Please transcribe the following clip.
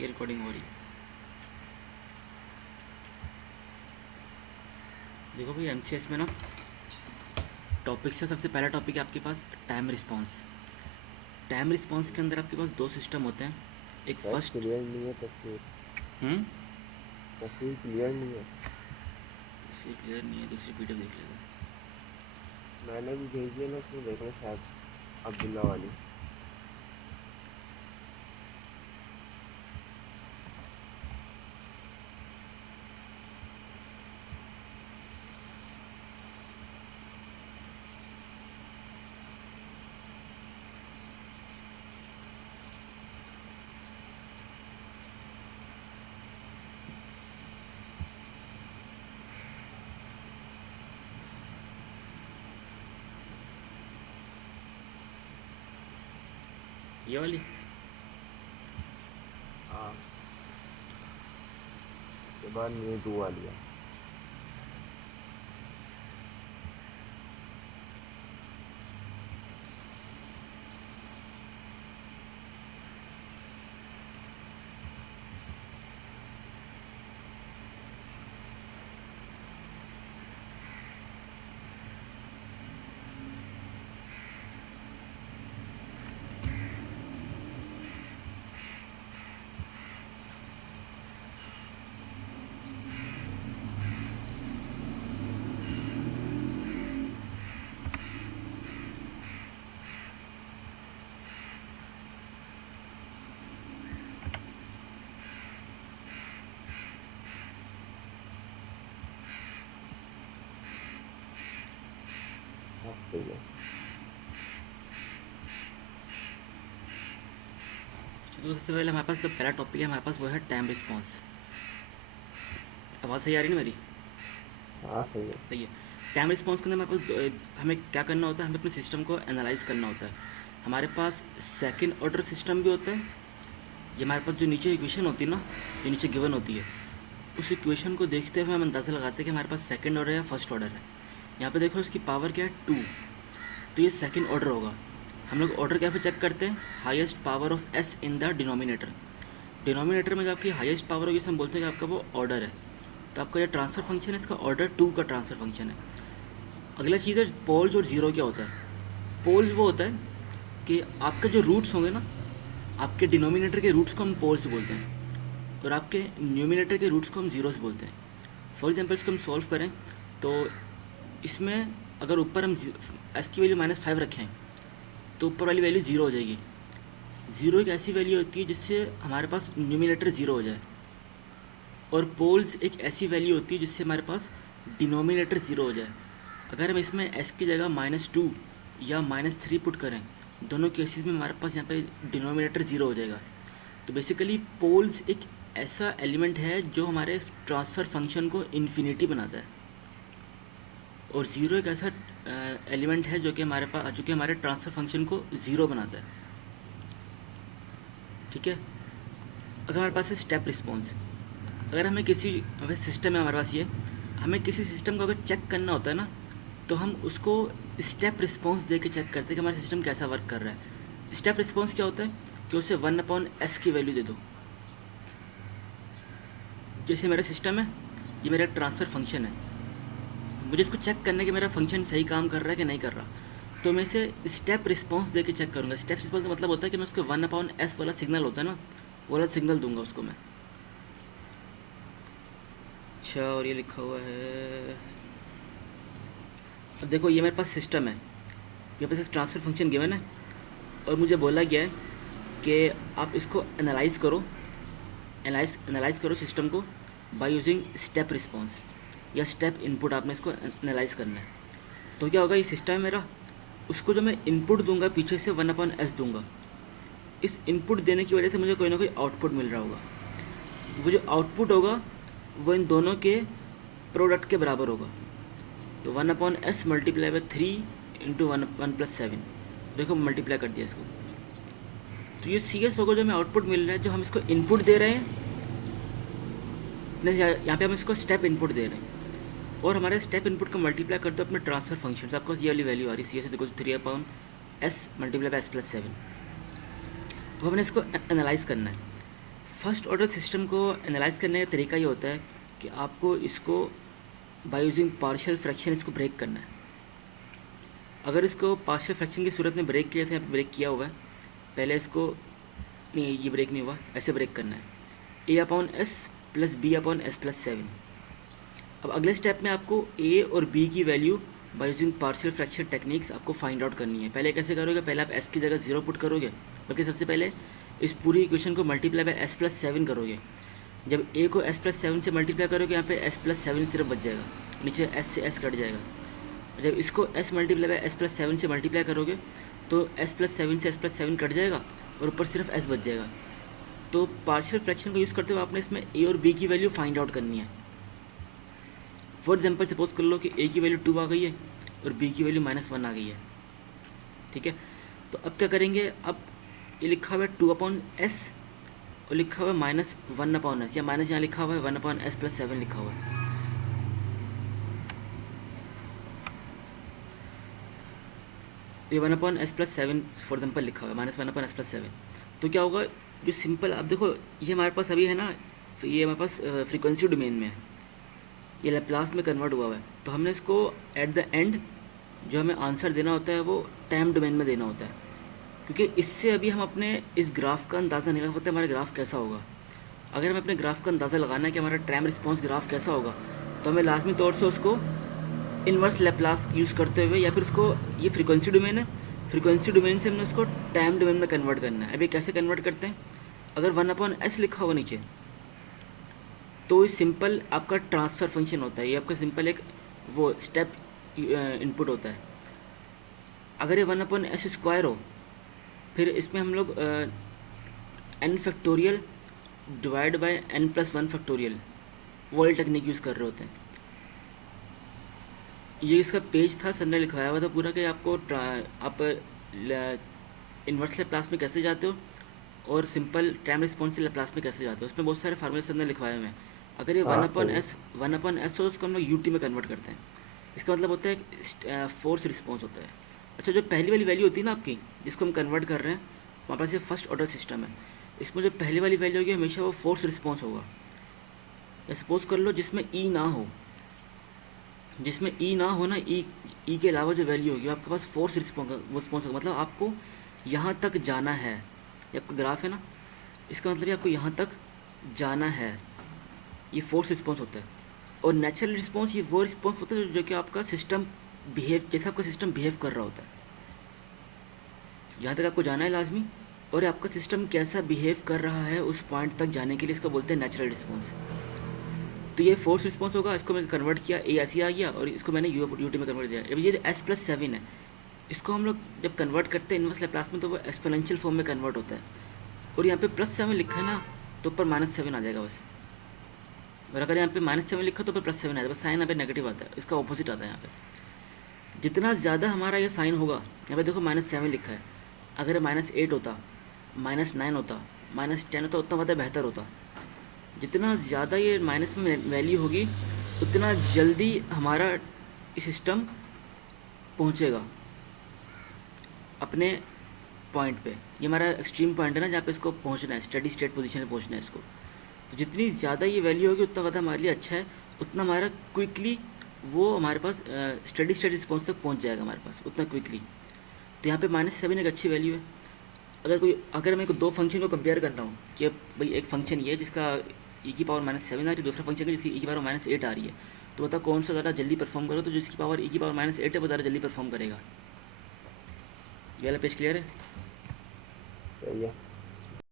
ये रिकॉर्डिंग हो रही। देखो भाई एमसीएस में ना टॉपिक से सबसे पहला टॉपिक है आपके पास टाइम रिस्पॉन्स। टाइम रिस्पॉन्स के अंदर आपके पास दो सिस्टम होते हैं। एक शायद फर्स्ट। क्लियर नहीं है तस्वीर। तस्वीर क्लियर नहीं है। इसलिए क्लियर नहीं है, दूसरी वीडियो देख लेते हैं। मैंने भी भेजी है ना, उसमें देखना शायद अब्दुल्ला वाली। ये वाली। हाँ, उसके बाद न्यू 2 वाली है। हाँ सही है। तो सबसे पहले हमारे पास जो पहला टॉपिक है हमारे पास वो है टाइम रिस्पॉन्स। आवाज़ सही आ रही है ना मेरी? हाँ सही है। सही है। टाइम रिस्पॉन्स के अंदर हमारे पास हमें क्या करना होता है, हमें अपने सिस्टम को एनालाइज करना होता है। हमारे पास सेकंड ऑर्डर सिस्टम भी होता है। ये हमारे पास जो नीचे इक्वेशन होती है ना, जो नीचे गिवन होती है, उस इक्वेशन को देखते हुए हम अंदाज़ा लगाते हैं कि हमारे पास सेकंड ऑर्डर या फर्स्ट ऑर्डर है। यहाँ पे देखो इसकी पावर क्या है, 2। तो ये सेकंड ऑर्डर होगा। हम लोग ऑर्डर कैसे चेक करते हैं, highest power of S in the denominator. Denominator में जो आपकी हाईएस्ट पावर होगी हम बोलते हैं कि आपका वो ऑर्डर है। तो आपका जो ट्रांसफ़र फंक्शन है इसका ऑर्डर 2 का ट्रांसफ़र फंक्शन है। अगला चीज़ है पोल्स और ज़ीरो क्या होता है। पोल्स वो होता है कि आपके जो रूट्स होंगे ना, आपके डिनोमिनेटर के रूट्स को हम पोल्स बोलते हैं और आपके न्यूमिनेटर के रूट्स को हम ज़ीरोस बोलते हैं। फॉर एग्जांपल इसको हम सॉल्व करें तो इसमें अगर ऊपर हम एस की वैल्यू -5 रखें तो ऊपर वाली वैल्यू ज़ीरो हो जाएगी। ज़ीरो एक ऐसी वैल्यू होती है जिससे हमारे पास न्यूमिनेटर ज़ीरो हो जाए, और पोल्स एक ऐसी वैल्यू होती है जिससे हमारे पास डिनोमिनेटर ज़ीरो हो जाए। अगर हम इसमें एस की जगह -2 या -3 पुट करें, दोनों केसेस में हमारे पास यहाँ पे डिनोमिनेटर ज़ीरो हो जाएगा। तो बेसिकली पोल्स एक ऐसा एलिमेंट है जो हमारे ट्रांसफ़र फंक्शन को इन्फिनिटी बनाता है, और ज़ीरो एक ऐसा एलिमेंट है जो कि हमारे ट्रांसफ़र फंक्शन को ज़ीरो बनाता है। ठीक है। अगर हमारे पास है स्टेप रिस्पॉन्स, अगर हमें किसी सिस्टम है हमारे पास ये, हमें किसी सिस्टम को अगर चेक करना होता है ना, तो हम उसको स्टेप रिस्पॉन्स दे के चेक करते हैं कि हमारा सिस्टम कैसा वर्क कर रहा है। स्टेप रिस्पॉन्स क्या होता है कि उसे 1/s की वैल्यू दे दो। जैसे मेरा सिस्टम है, ये मेरा ट्रांसफ़र फंक्शन है, मुझे इसको चेक करना है कि मेरा फंक्शन सही काम कर रहा है कि नहीं कर रहा। तो मैं इसे स्टेप रिस्पॉन्स दे के चेक करूँगा। स्टेप रिस्पॉन्स का मतलब होता है कि मैं उसको 1/s वाला सिग्नल होता है ना, वो वाला सिग्नल दूंगा उसको मैं। अच्छा, और ये लिखा हुआ है, अब देखो ये मेरे पास सिस्टम है, मेरे पास एक ट्रांसफ़र फंक्शन गिवन है और मुझे बोला गया है कि आप इसको एनालाइज करो सिस्टम को बाय यूजिंग स्टेप रिस्पॉन्स या स्टेप इनपुट। आपने इसको एनालाइज करना है। तो क्या होगा, ये सिस्टम है मेरा, उसको जो मैं इनपुट दूंगा पीछे से 1/s दूंगा। इस इनपुट देने की वजह से मुझे कोई ना कोई आउटपुट मिल रहा होगा। वो जो आउटपुट होगा वो इन दोनों के प्रोडक्ट के बराबर होगा। तो 1/s मल्टीप्लाई बाई 3 इंटू 1+7। देखो मल्टीप्लाई कर दिया इसको। तो ये सी एस होगा जो हमें आउटपुट मिल रहा है, जो हम इसको इनपुट दे रहे हैं। यहाँ पे हम इसको स्टेप इनपुट दे रहे हैं, और हमारे स्टेप इनपुट को मल्टीप्लाई करते हो अपने ट्रांसफर फंक्शन से। आपको ये वाली वैल्यू आ रही है सी एस, देखो 3/s मल्टीप्लाई बाई s+7। अब हमने इसको एनालाइज करना है। फर्स्ट ऑर्डर सिस्टम को एनालाइज करने का तरीका ये होता है कि आपको इसको बाय यूजिंग पार्शियल फ्रैक्शन इसको ब्रेक करना है। अगर इसको पार्शियल फ्रैक्शन की सूरत में ब्रेक किया था, ब्रेक किया हुआ है पहले, इसको नहीं, ये ब्रेक नहीं हुआ, ऐसे ब्रेक करना है, A upon S plus B upon S plus 7। अब अगले स्टेप में आपको ए और बी की value by using partial fraction techniques आपको फाइंड आउट करनी है। पहले कैसे करोगे, पहले आप एस की जगह 0 पुट करोगे, बल्कि सबसे पहले इस पूरी इक्वेशन को मल्टीप्लाई बाय एस प्लस 7 करोगे। जब ए को एस प्लस 7 से मल्टीप्लाई करोगे, यहाँ पे एस प्लस 7 सिर्फ बच जाएगा, नीचे एस से एस कट जाएगा। जब इसको S multiply by S plus 7 से मल्टीप्लाई करोगे तो एस प्लस 7 से एस प्लस 7 कट जाएगा और ऊपर सिर्फ एस बच जाएगा। तो पार्शियल फ्रैक्शन को यूज़ करते हुए आपने इसमें ए और बी की वैल्यू फाइंड आउट करनी है। फॉर एग्जाम्पल सपोज कर लो कि ए की वैल्यू 2 आ गई है और बी की वैल्यू -1 आ गई है, ठीक है। तो अब क्या करेंगे, अब ये लिखा हुआ है 2 अपॉन एस और लिखा हुआ है -1 अपॉन एस, या माइनस यहाँ लिखा हुआ है 1 अपॉन एस प्लस 7 लिखा हुआ है। तो ये 1 upon S plus 7 for example लिखा हुआ है, -1 अपॉन एस प्लस 7। तो क्या होगा, जो सिंपल, अब देखो ये हमारे पास अभी है ना, ये हमारे पास फ्रीक्वेंसी डोमेन में है, ये लैप्लास में कन्वर्ट हुआ हुआ है। तो हमने इसको एट द एंड जो हमें आंसर देना होता है वो टाइम डोमेन में देना होता है, क्योंकि इससे अभी हम अपने इस ग्राफ का अंदाज़ा नहीं लगा सकते हमारा ग्राफ कैसा होगा। अगर हमें अपने ग्राफ का अंदाज़ा लगाना है कि हमारा टाइम रिस्पॉन्स ग्राफ कैसा होगा, तो हमें लाजमी तौर से उसको इन्वर्स लैप्लास यूज़ करते हुए, या फिर उसको, ये फ्रीक्वेंसी डोमेन है, फ्रीक्वेंसी डोमेन से हमने उसको टाइम डोमेन में कन्वर्ट करना है। अभी कैसे कन्वर्ट करते हैं, अगर 1 अपॉन एस लिखा हुआ नीचे, तो सिंपल आपका ट्रांसफ़र फंक्शन होता है, ये आपका सिंपल एक वो स्टेप इनपुट होता है। अगर ये 1 अपॉन एस स्क्वायर हो, फिर इसमें हम लोग n factorial divide by n plus 1 factorial वो वाली टेक्निक यूज़ कर रहे होते हैं। ये इसका पेज था, सर ने लिखवाया हुआ था पूरा कि आपको आप इन्वर्स लैप्लास में कैसे जाते हो और सिंपल टाइम रिस्पॉन्स से लैप्लास में कैसे जाते हो, उसमें बहुत सारे फार्मूले सर ने लिखवाए हुए हैं। अगर ये 1 अपॉन एस हो, उसको हम लोग यूटी में कन्वर्ट करते हैं। इसका मतलब होता है फोर्स रिस्पॉन्स होता है। अच्छा, जो पहली वाली वैल्यू होती है ना आपकी, जिसको हम कन्वर्ट कर रहे हैं, हमारे पास ये फर्स्ट ऑर्डर सिस्टम है, इसमें जो पहली वाली वैल्यू होगी हमेशा वो फोर्स रिस्पॉन्स होगा। या सपोज कर लो जिसमें ई ना हो, जिसमें ई ना हो ना, ई के अलावा जो वैल्यू होगी आपके पास फोर्स रिस्पॉन्स होगा। मतलब आपको यहाँ तक जाना है, ये आपका ग्राफ है ना, इसका मतलब ये आपको यहाँ तक जाना है, ये फोर्स रिस्पॉन्स होता है। और नेचुरल रिस्पॉन्स ये वो रिस्पॉन्स होता है जो कि आपका सिस्टम बिहेव, जैसे आपका सिस्टम बिहेव कर रहा होता है, यहाँ तक आपको जाना है लाजमी, और आपका सिस्टम कैसा बिहेव कर रहा है उस पॉइंट तक जाने के लिए इसको बोलते हैं नेचुरल रिस्पॉन्स। तो ये फोर्स रिस्पॉन्स होगा, इसको मैंने कन्वर्ट किया, ए ऐसे आ गया और इसको मैंने यूटी में कन्वर्ट किया। अब ये एस प्लस 7 है, इसको हम लोग जब कन्वर्ट करते हैं इन्वर्स लैप्लास में तो वो एक्सपोनेंशियल फॉर्म में कन्वर्ट होता है, और यहाँ पे +7 लिखा है ना, तो ऊपर -7 आ जाएगा बस। और अगर यहाँ पे -7 लिखा तो ऊपर +7 आ जाएगा, बस साइन यहाँ पे नेगेटिव आता है, इसका ऑपोजिट आता है। यहाँ पे जितना ज़्यादा हमारा ये साइन होगा, यहाँ पे देखो -7 लिखा है, अगर -8 होता, -9 होता, -10 होता, उतना ज़्यादा बेहतर होता। जितना ज़्यादा ये माइनस में वैल्यू होगी उतना जल्दी हमारा सिस्टम पहुंचेगा अपने पॉइंट पे। ये हमारा एक्सट्रीम पॉइंट है ना, जहाँ पे इसको पहुंचना है, स्टेडी स्टेट पोजीशन में पहुंचना है इसको। तो जितनी ज़्यादा ये वैल्यू होगी उतना ज़्यादा हमारे लिए अच्छा है, उतना हमारा क्विकली वो हमारे पास स्टेडी स्टेट रिस्पॉन्स तक पहुँच जाएगा हमारे पास उतना क्विकली। तो यहाँ पे -7 एक अच्छी वैल्यू है। अगर मैं दो फंक्शन को कंपेयर करता हूँ कि भाई एक फंक्शन ये है जिसका e की पावर -7 आ रही है, दूसरा फंक्शन है जिसकी e की पावर -8 आ रही है, तो बताओ कौन सा ज़्यादा जल्दी परफॉर्म करो, तो जिसकी पावर e की पावर -8 है वो ज़्यादा जल्दी परफॉर्म करेगा। ये वाला पेज क्लियर है? सही है।